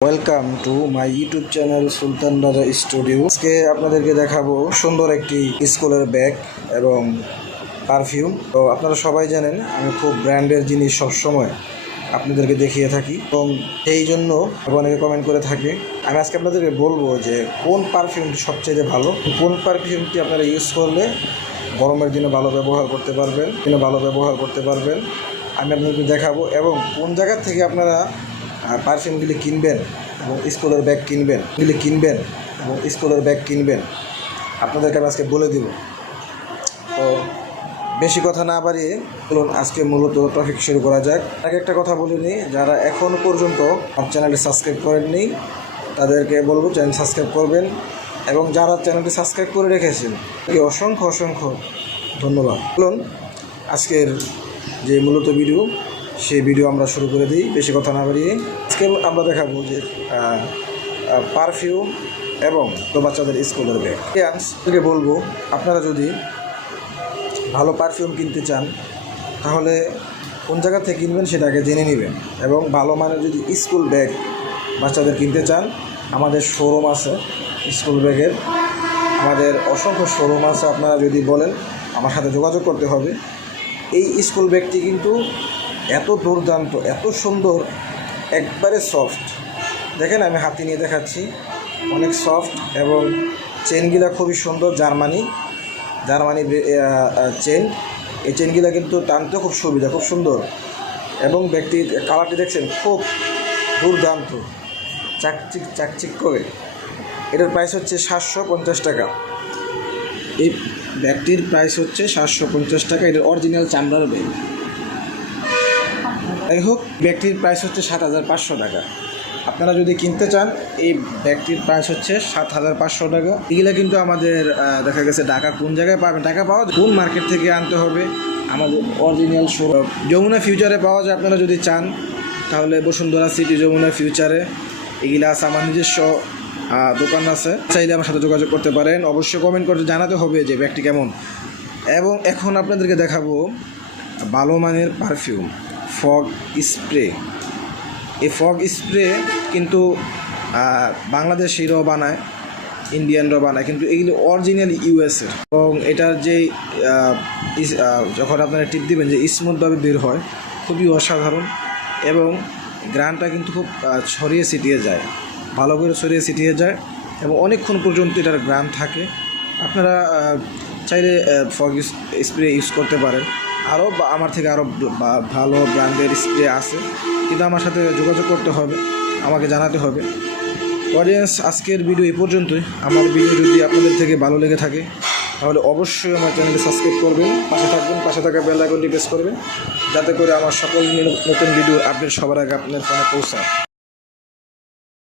Welcome to my YouTube channel Sultan Raja studio. আজকে আপনাদেরকে দেখাবো সুন্দর একটি স্কুলের ব্যাগ এবং পারফিউম। তো আপনারা সবাই জানেন আমি খুব ব্র্যান্ডের জিনিস সবসময় আপনাদেরকে দেখিয়ে থাকি এবং সেই জন্য অনেকে কমেন্ট করে থাকে। আমি আজকে আপনাদেরকে বলবো যে কোন পারফিউমটি সবচেয়ে ভালো, কোন পারফিউমটি আপনারা ইউজ করলে গরমের দিনে ভালো ব্যবহার করতে পারবেন আমি আপনাদেরকে দেখাবো, এবং কোন জায়গা থেকে আপনারা পারফিউমগুলি কিনবেন এবং স্কুলের ব্যাগ কিনবেন আপনাদেরকে আমি আজকে বলে দিব। তো বেশি কথা না বাড়িয়ে চলুন আজকে মূলত টপিক শুরু করা যাক। আগে একটা কথা বলে নিই, যারা এখনও পর্যন্ত আমার চ্যানেলটি সাবস্ক্রাইব করেননি তাদেরকে বলবো চ্যানেল সাবস্ক্রাইব করবেন, এবং যারা চ্যানেলটি সাবস্ক্রাইব করে রেখেছেন তাদেরকে অসংখ্য ধন্যবাদ। চলুন আজকের যে মূলত ভিডিও সেই ভিডিও আমরা শুরু করে দিই বেশি কথা না বাড়িয়ে। আজকে আমরা দেখাবো যে পারফিউম এবং বাচ্চাদের স্কুলের ব্যাগ। থেকে বলবো আপনারা যদি ভালো পারফিউম কিনতে চান তাহলে কোন জায়গা থেকে কিনবেন সেটাকে জেনে নেবেন, এবং ভালো মানের যদি স্কুল ব্যাগ বাচ্চাদের কিনতে চান আমাদের শোরুম আছে স্কুল ব্যাগের, আমাদের অসংখ্য শোরুম আছে। আপনারা যদি বলেন আমার সাথে যোগাযোগ করতে হবে। এই স্কুল ব্যাগটি কিন্তু এত দুর্দান্ত, এত সুন্দর, একবারে সফট। দেখেন আমি হাতে নিয়ে দেখাচ্ছি, অনেক সফট এবং চেনগুলা খুবই সুন্দর, জার্মানি চেন। এই চেনগুলা কিন্তু টানতে খুব সুবিধা, খুব সুন্দর, এবং ব্যাগটির কালারটি দেখছেন খুব দুর্দান্ত, চাকচিক করে। এটার প্রাইস হচ্ছে 750 টাকা। এই ব্যাগটির প্রাইস হচ্ছে 750 টাকা। এটার অরিজিনাল চামড়ার ব্যাগ। যাই হোক, ব্যাগটির প্রাইস হচ্ছে 7500 টাকা। আপনারা যদি কিনতে চান এই ব্যাগটির প্রাইস হচ্ছে 7500 টাকা। এগুলো কিন্তু আমাদের দেখা গেছে ঢাকা কোন জায়গায় পাবেন, টাকা পাওয়া কোন মার্কেট থেকে আনতে হবে, আমাদের অরিজিনাল যমুনা ফিউচারে পাওয়া যায়। আপনারা যদি চান তাহলে বসুন্ধরা সিটি যমুনা ফিউচারে এগুলো আছে, আমার নিজস্ব দোকান আছে, চাইলে আমার সাথে যোগাযোগ করতে পারেন। অবশ্যই কমেন্ট করে জানাতে হবে যে ব্যাগটি কেমন। এবং এখন আপনাদেরকে দেখাবো ভালো মানের পারফিউম, ফগ স্প্রে। এই ফগ স্প্রে কিন্তু বাংলাদেশিরাও বানায়, ইন্ডিয়ানরাও বানায়, কিন্তু এগুলি অরিজিনাল ইউএসের। এবং এটার যে যখন আপনারা টিপ দিবেন যে স্মুথভাবে বের হয়, খুবই অসাধারণ, এবং গ্রানটা কিন্তু খুব ছড়িয়ে ছিটিয়ে যায়, ভালো করে ছড়িয়ে ছিটিয়ে যায়, এবং অনেকক্ষণ পর্যন্ত এটার গ্রান থাকে। আপনারা চাইলে ফগ স্প্রে ইউজ করতে পারেন। আরও আমার থেকে আরও ভালো ব্র্যান্ডের স্প্রে আছে, কিন্তু আমার সাথে যোগাযোগ করতে হবে, আমাকে জানাতে হবে। অডিয়েন্স, আজকের ভিডিও এই পর্যন্তই। আমার ভিডিও যদি আপনাদের থেকে ভালো লেগে থাকে তাহলে অবশ্যই আমার চ্যানেলটি সাবস্ক্রাইব করবেন, পাশে থাকা বেল আইকনটি প্রেস করবেন, যাতে করে আমার সকল নতুন ভিডিও আপডেট সবার আগে আপনার ফোনে পৌঁছায়।